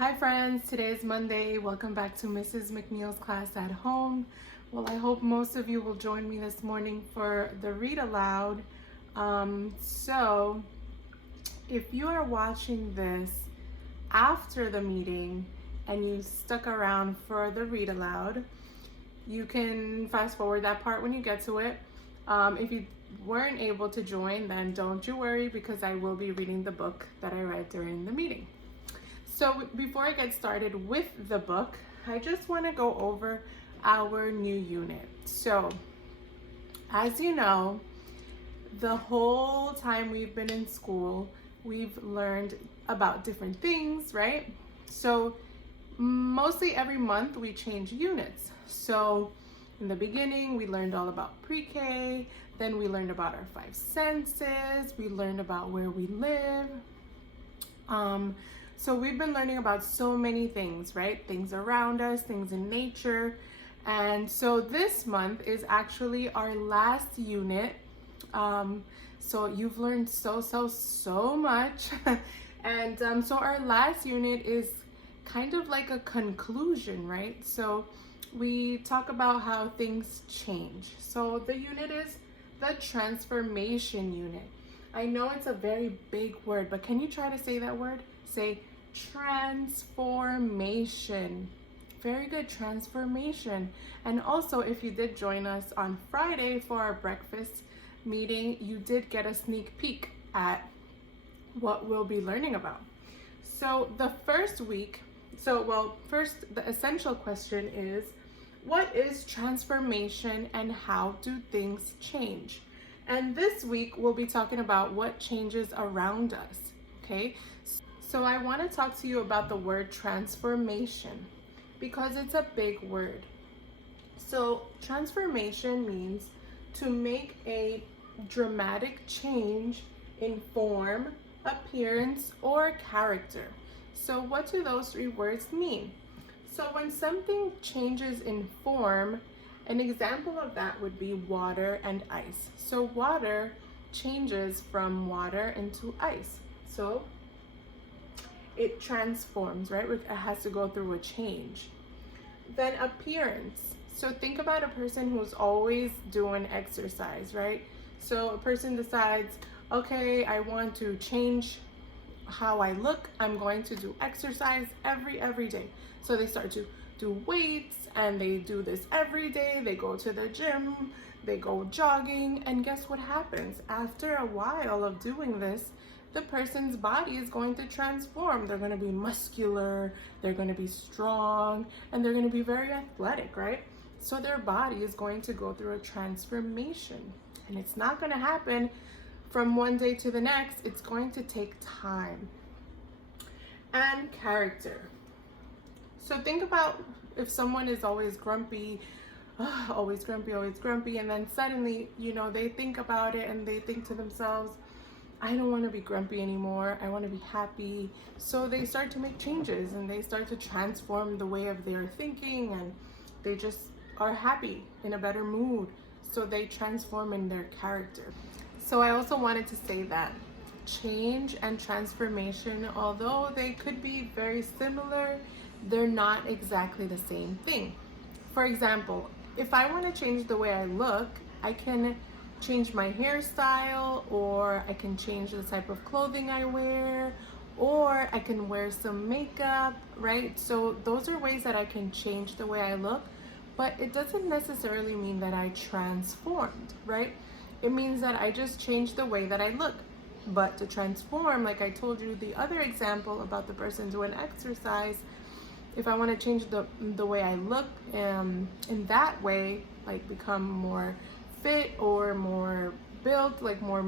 Hi friends, today is Monday. Welcome back to Mrs. McNeil's class at home. Well, I hope most of you will join me this morning for the read aloud. So if you are watching this after the meeting and you stuck around for the read aloud, you can fast forward that part when you get to it. If you weren't able to join, then don't you worry, because I will be reading the book that I read during the meeting. So before I get started with the book, I just want to go over our new unit. So as you know, the whole time we've been in school, we've learned about different things, right? So mostly every month we change units. So in the beginning, we learned all about pre-K, then we learned about our 5 senses, we learned about where we live. So we've been learning about so many things, right? Things around us, things in nature. And so this month is actually our last unit. So you've learned so much. And so our last unit is kind of like a conclusion, right? So we talk about how things change. So the unit is the transformation unit. I know it's a very big word, but can you try to say that word? Say transformation. Very good, transformation. And also, if you did join us on Friday for our breakfast meeting, you did get a sneak peek at what we'll be learning about. So the first week, first the essential question is, what is transformation and how do things change? And this week we'll be talking about what changes around us, okay? So I want to talk to you about the word transformation because it's a big word. So transformation means to make a dramatic change in form, appearance, or character. So what do those 3 words mean? So when something changes in form, an example of that would be water and ice. So water changes from water into ice. So it transforms, right? It has to go through a change. Then appearance. So think about a person who's always doing exercise, right? So a person decides, okay, I want to change how I look. I'm going to do exercise every day. So they start to do weights and they do this every day. They go to the gym, they go jogging, and guess what happens? After a while of doing this, the person's body is going to transform. They're going to be muscular, they're going to be strong, and they're going to be very athletic, right? So their body is going to go through a transformation. And it's not going to happen from one day to the next. It's going to take time. And character. So think about if someone is always grumpy, always grumpy, and then suddenly, they think about it and they think to themselves, I don't want to be grumpy anymore. I want to be happy. So they start to make changes and they start to transform the way of their thinking, and they just are happy, in a better mood. So they transform in their character. So I also wanted to say that change and transformation, although they could be very similar, they're not exactly the same thing. For example, if I want to change the way I look, I can change my hairstyle, or I can change the type of clothing I wear, or I can wear some makeup, right? So those are ways that I can change the way I look, but it doesn't necessarily mean that I transformed, right? It means that I just changed the way that I look. But to transform, like I told you the other example about the person doing exercise, if I want to change the way I look in that way, like become more fit or more built, like more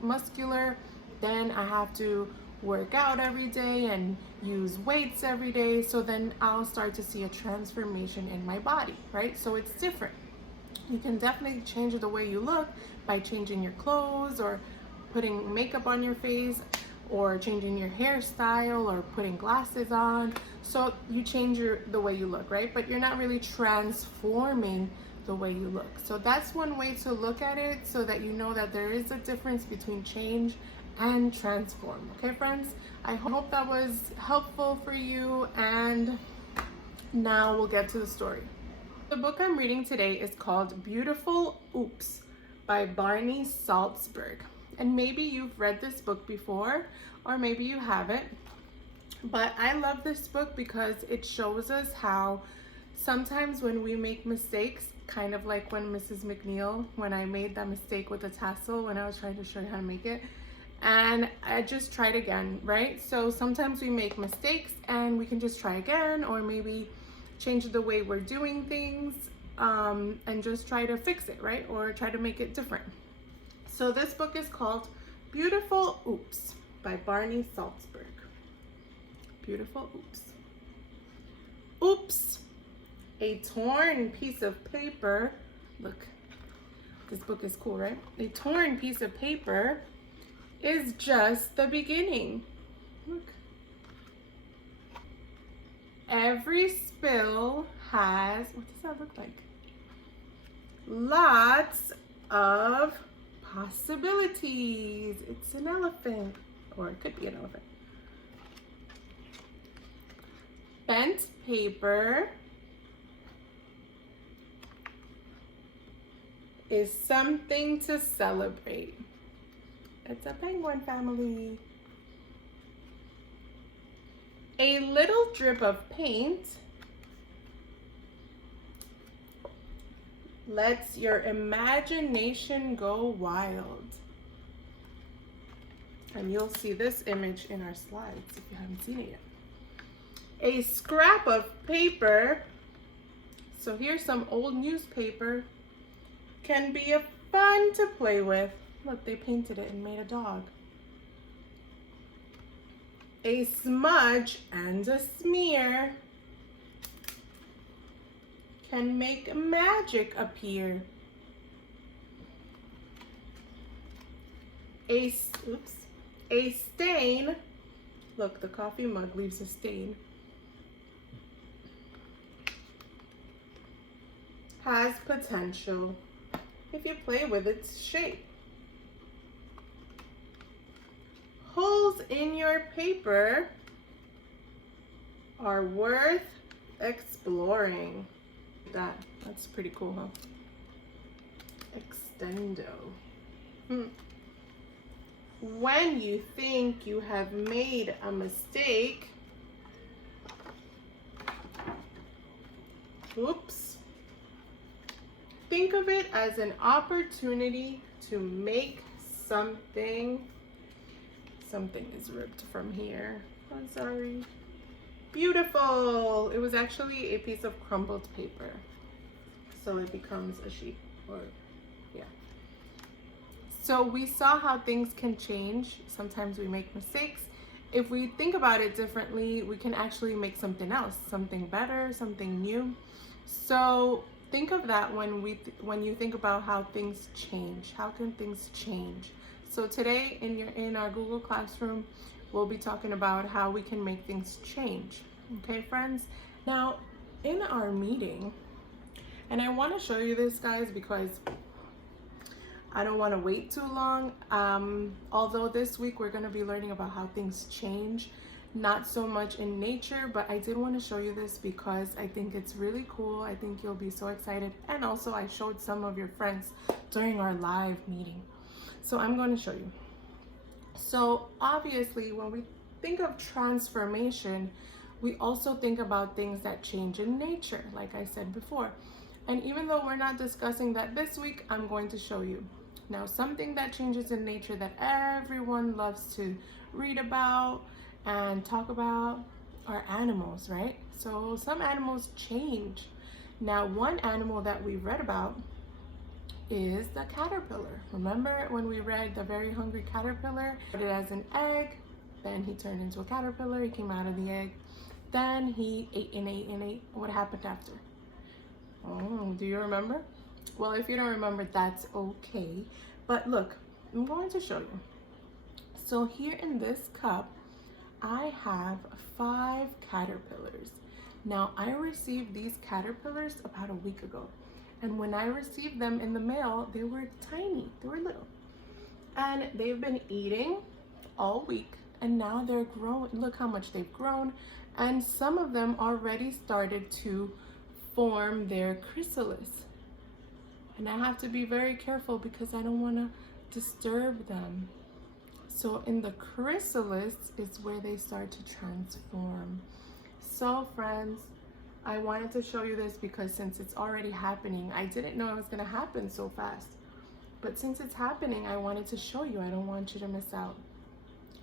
muscular, then I have to work out every day and use weights every day. So then I'll start to see a transformation in my body, right? So it's different. You can definitely change the way you look by changing your clothes or putting makeup on your face or changing your hairstyle or putting glasses on. So you change the way you look, right? But you're not really transforming the way you look. So that's one way to look at it, so that you know that there is a difference between change and transform. Okay, friends? I hope that was helpful for you, and now we'll get to the story. The book I'm reading today is called Beautiful Oops by Barney Salzberg. And maybe you've read this book before, or maybe you haven't. But I love this book because it shows us how sometimes when we make mistakes, kind of like when Mrs. McNeil, when I made that mistake with the tassel when I was trying to show you how to make it, and I just tried again, right? So sometimes we make mistakes and we can just try again, or maybe change the way we're doing things, and just try to fix it, right? Or try to make it different. So this book is called Beautiful Oops by Barney Salzberg. Beautiful Oops. Oops, a torn piece of paper. Look, this book is cool, right? A torn piece of paper is just the beginning. Look. Every spill has, what does that look like? Lots of possibilities. It's an elephant, or it could be an elephant. Bent paper is something to celebrate. It's a penguin family. A little drip of paint lets your imagination go wild. And you'll see this image in our slides if you haven't seen it yet. A scrap of paper, so here's some old newspaper, can be fun to play with. Look, they painted it and made a dog. A smudge and a smear can make magic appear. A stain, look, the coffee mug leaves a stain, has potential if you play with its shape. Holes in your paper are worth exploring. That's pretty cool, huh? Extendo. When you think you have made a mistake, oops, think of it as an opportunity to make something is ripped from here. I'm sorry. Beautiful. It was actually a piece of crumbled paper. So it becomes a sheet, or yeah. So we saw how things can change. Sometimes we make mistakes. If we think about it differently, we can actually make something else, something better, something new. So think of that when you think about how things change. How can things change? So today in our Google Classroom, we'll be talking about how we can make things change. Okay, friends? Now, in our meeting, and I want to show you this, guys, because I don't want to wait too long. Although this week we're going to be learning about how things change, not so much in nature, but I did want to show you this because I think it's really cool. I think you'll be so excited. And also I showed some of your friends during our live meeting. So I'm going to show you. So obviously when we think of transformation, we also think about things that change in nature, like I said before. And even though we're not discussing that this week, I'm going to show you. Now, something that changes in nature that everyone loves to read about and talk about are animals, right? So some animals change. Now, one animal that we read about is the caterpillar. Remember when we read The Very Hungry Caterpillar? It as an egg, then he turned into a caterpillar, he came out of the egg, then he ate and ate and ate. What happened after? Oh, do you remember? Well, if you don't remember, that's okay. But look, I'm going to show you. So here in this cup, I have 5 caterpillars. Now, I received these caterpillars about a week ago. And when I received them in the mail, they were tiny, they were little. And they've been eating all week, and now they're growing. Look how much they've grown. And some of them already started to form their chrysalis. And I have to be very careful because I don't want to disturb them. So in the chrysalis is where they start to transform. So friends, I wanted to show you this because since it's already happening, I didn't know it was going to happen so fast. But since it's happening, I wanted to show you. I don't want you to miss out.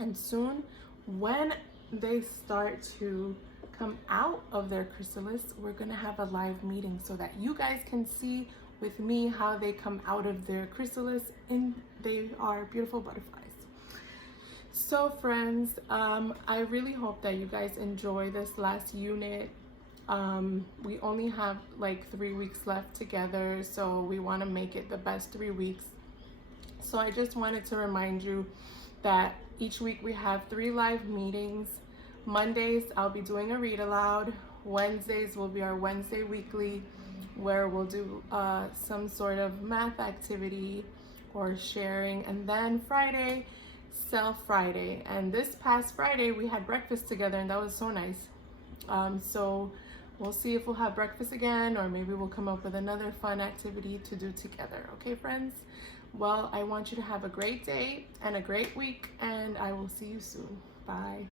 And soon, when they start to come out of their chrysalis, we're going to have a live meeting so that you guys can see with me how they come out of their chrysalis, and they are beautiful butterflies. So friends, I really hope that you guys enjoy this last unit. We only have like 3 weeks left together, so we want to make it the best 3 weeks. So I just wanted to remind you that each week we have 3 live meetings. Mondays I'll be doing a read aloud. Wednesdays will be our Wednesday weekly, where we'll do some sort of math activity or sharing. And then Friday, Self Friday. And this past Friday we had breakfast together, and that was so nice. So we'll see if we'll have breakfast again, or maybe we'll come up with another fun activity to do together. Okay, friends? Well, I want you to have a great day and a great week, and I will see you soon. Bye.